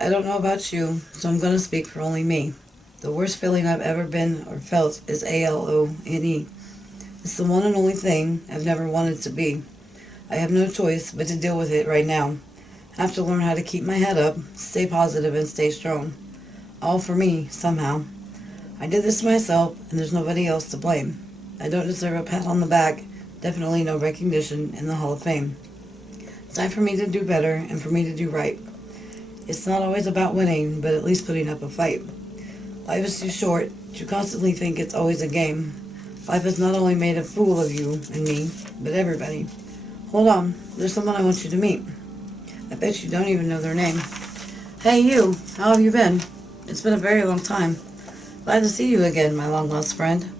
I don't know about you, so I'm going to speak for only me. The worst feeling I've ever been or felt is ALONE. It's the one and only thing I've never wanted to be. I have no choice but to deal with it right now. I have to learn how to keep my head up, stay positive, and stay strong. All for me, somehow. I did this to myself, and there's nobody else to blame. I don't deserve a pat on the back, definitely no recognition in the Hall of Fame. It's time for me to do better and for me to do right. It's not always about winning, but at least putting up a fight. Life is too short to constantly think it's always a game. Life has not only made a fool of you and me, but everybody. Hold on, there's someone I want you to meet. I bet you don't even know their name. Hey you, how have you been? It's been a very long time. Glad to see you again, my long lost friend.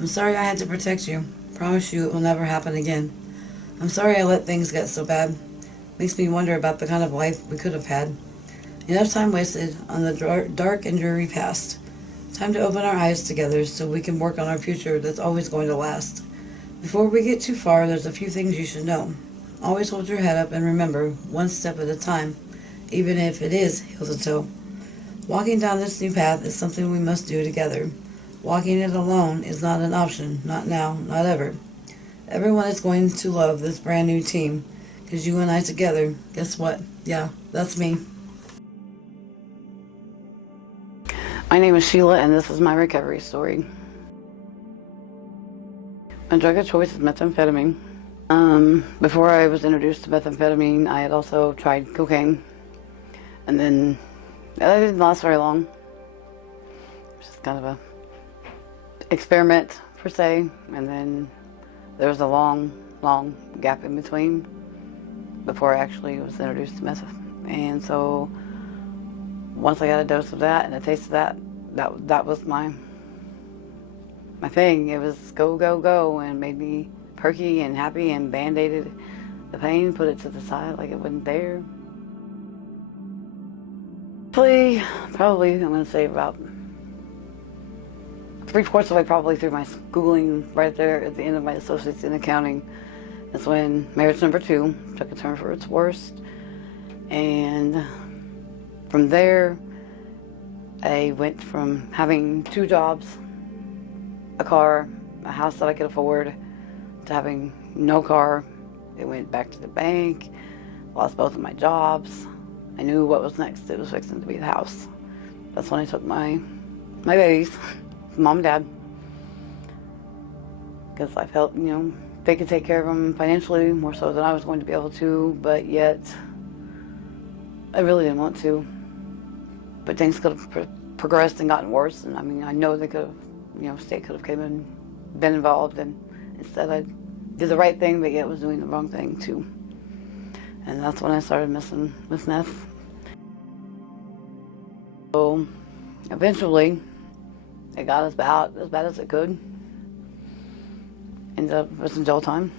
I'm sorry I had to protect you. Promise you it will never happen again. I'm sorry I let things get so bad. Makes me wonder about the kind of life we could have had. Enough time wasted on the dark and dreary past. Time to open our eyes together so we can work on our future that's always going to last. Before we get too far, there's a few things you should know. Always hold your head up and remember, one step at a time, even if it is heel to toe. Walking down this new path is something we must do together. Walking it alone is not an option, not now, not ever. Everyone is going to love this brand new team, because you and I together, guess what? Yeah, that's me. My name is Sheila, and this is my recovery story. My drug of choice is methamphetamine. Before I was introduced to methamphetamine, I had also tried cocaine, and then that didn't last very long. It was just kind of a experiment per se, and then there was a long gap in between before I actually was introduced to meth. And so once I got a dose of that and a taste of that was my thing. It was go, go, go, and made me perky and happy and band-aided the pain, put it to the side like it wasn't there. Probably, I'm going to say about 3/4 of the way probably through my schooling, right there at the end of my associates in accounting. That's when marriage number 2 took a turn for its worst. And from there, I went from having 2 jobs, a car, a house that I could afford, to having no car. It went back to the bank, lost both of my jobs. I knew what was next. It was fixing to be the house. That's when I took my babies, mom and dad, because I felt, they could take care of them financially more so than I was going to be able to, but yet I really didn't want to. But things could have progressed and gotten worse, and I know they could have, state could have been involved, and instead I did the right thing, but yet was doing the wrong thing too. And that's when I started messing with meth. So eventually, it got as bad as it could. Ended up with some jail time.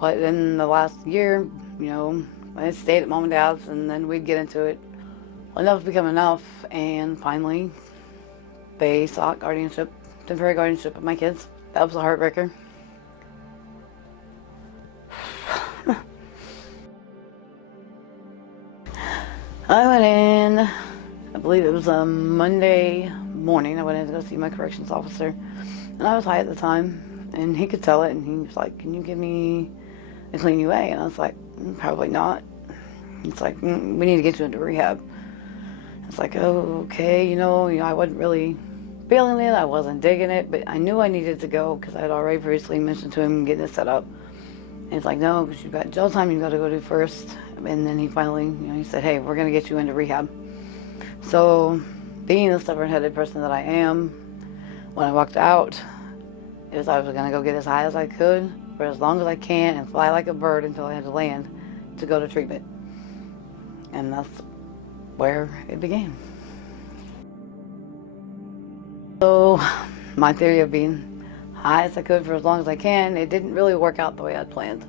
But in the last year, I stayed at mom and dad's, and then we'd get into it. Well, enough become enough, and finally, they sought temporary guardianship of my kids. That was a heartbreaker. I went in, I believe it was a Monday morning. I went in to go see my corrections officer, and I was high at the time, and he could tell it, and he was like, "Can you give me a clean UA?" And I was like, "Probably not." It's like, "We need to get you into rehab." It's like, "Oh, okay." I wasn't really feeling it. I wasn't digging it, but I knew I needed to go because I had already previously mentioned to him getting it set up. And he's like, "No, because you've got jail time you got to go do first." And then he finally, he said, "Hey, we're going to get you into rehab." So, being the stubborn-headed person that I am, when I walked out, I was going to go get as high as I could for as long as I can and fly like a bird until I had to land to go to treatment. And that's where it began. So, my theory of being high as I could for as long as I can, it didn't really work out the way I'd planned.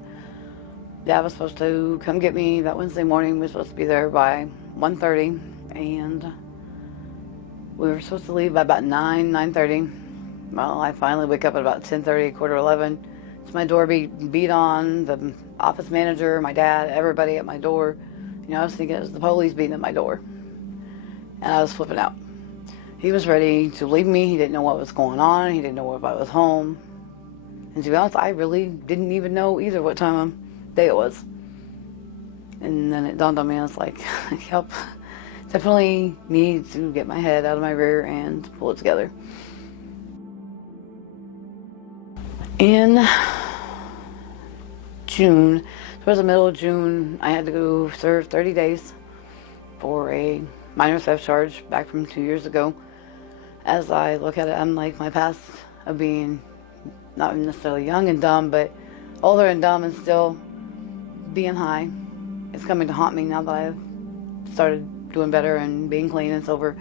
Dad was supposed to come get me that Wednesday morning. We were supposed to be there by 1:30, and we were supposed to leave by about 9:30. Well, I finally wake up at about 10:30, 10:45, So my door beat on, the office manager, my dad, everybody at my door. I was thinking it was the police beating at my door. And I was flipping out. He was ready to leave me. He didn't know what was going on. He didn't know if I was home. And to be honest, I really didn't even know either what time of day it was. And then it dawned on me, I was like, yep, definitely need to get my head out of my rear and pull it together. In June, towards the middle of June, I had to go serve 30 days for a minor theft charge back from 2 years ago. As I look at it, I'm like, my past of being not necessarily young and dumb, but older and dumb and still being high, it's coming to haunt me now that I've started doing better and being clean and sober.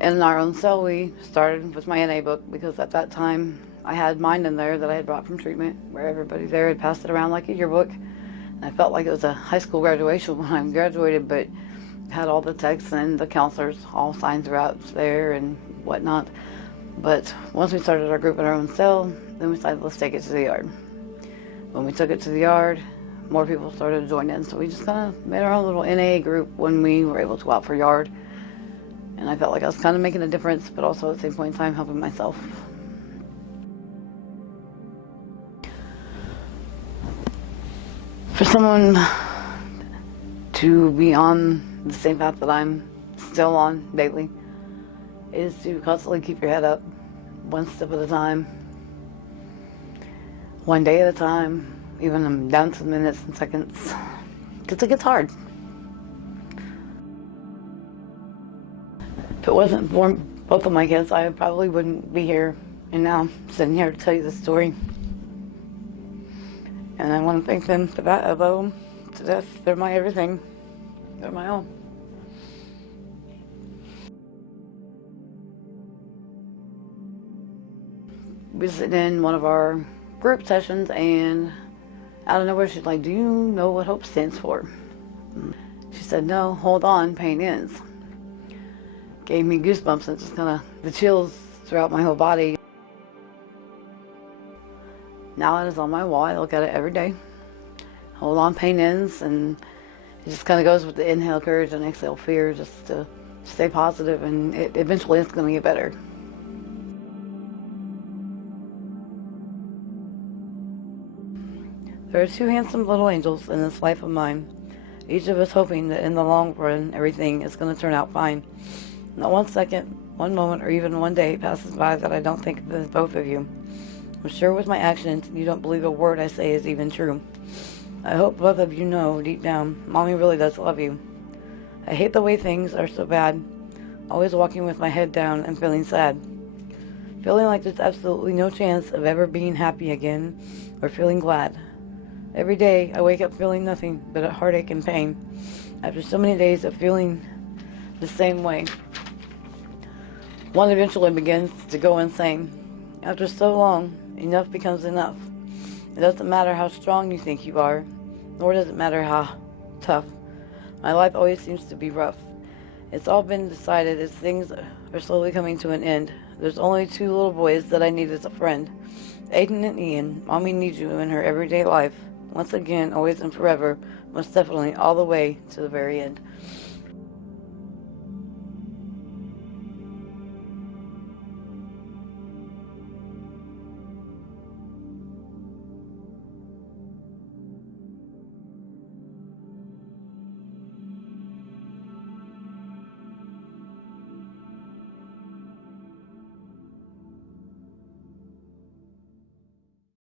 In our own cell, we started with my NA book, because at that time I had mine in there that I had brought from treatment, where everybody there had passed it around like a yearbook. And I felt like it was a high school graduation when I graduated, but had all the texts and the counselors all signed throughout there and whatnot. But once we started our group in our own cell, then we decided, let's take it to the yard. When we took it to the yard, more people started to join in, so we just kind of made our own little NA group when we were able to go out for yard. And I felt like I was kind of making a difference, but also at the same point in time helping myself. For someone to be on the same path that I'm still on daily is to constantly keep your head up, one step at a time, one day at a time, even down to minutes and seconds, because it gets hard. If it wasn't for both of my kids, I probably wouldn't be here and now sitting here to tell you this story. And I want to thank them for that. I love them to death. They're my everything. They're my all. We were sitting in one of our group sessions, and out of nowhere she's like, do you know what HOPE stands for? She said, no, hold on, pain ends. Gave me goosebumps and just kind of the chills throughout my whole body. Now it is on my wall. I look at it every day. Hold on, pain ends, and it just kind of goes with the inhale courage and exhale fear, just to stay positive, and eventually it's going to get better. There are two handsome little angels in this life of mine, each of us hoping that in the long run everything is going to turn out fine. Not one second, one moment, or even one day passes by that I don't think of both of you. I'm sure with my actions you don't believe a word I say is even true. I hope both of you know deep down, Mommy really does love you. I hate the way things are so bad, always walking with my head down and feeling sad. Feeling like there's absolutely no chance of ever being happy again or feeling glad. Every day I wake up feeling nothing but a heartache and pain after so many days of feeling the same way. One eventually begins to go insane. After so long, enough becomes enough. It doesn't matter how strong you think you are, nor does it matter how tough. My life always seems to be rough. It's all been decided as things are slowly coming to an end. There's only two little boys that I need as a friend, Aiden and Ian. Mommy needs you in her everyday life. Once again, always and forever, most definitely, all the way to the very end.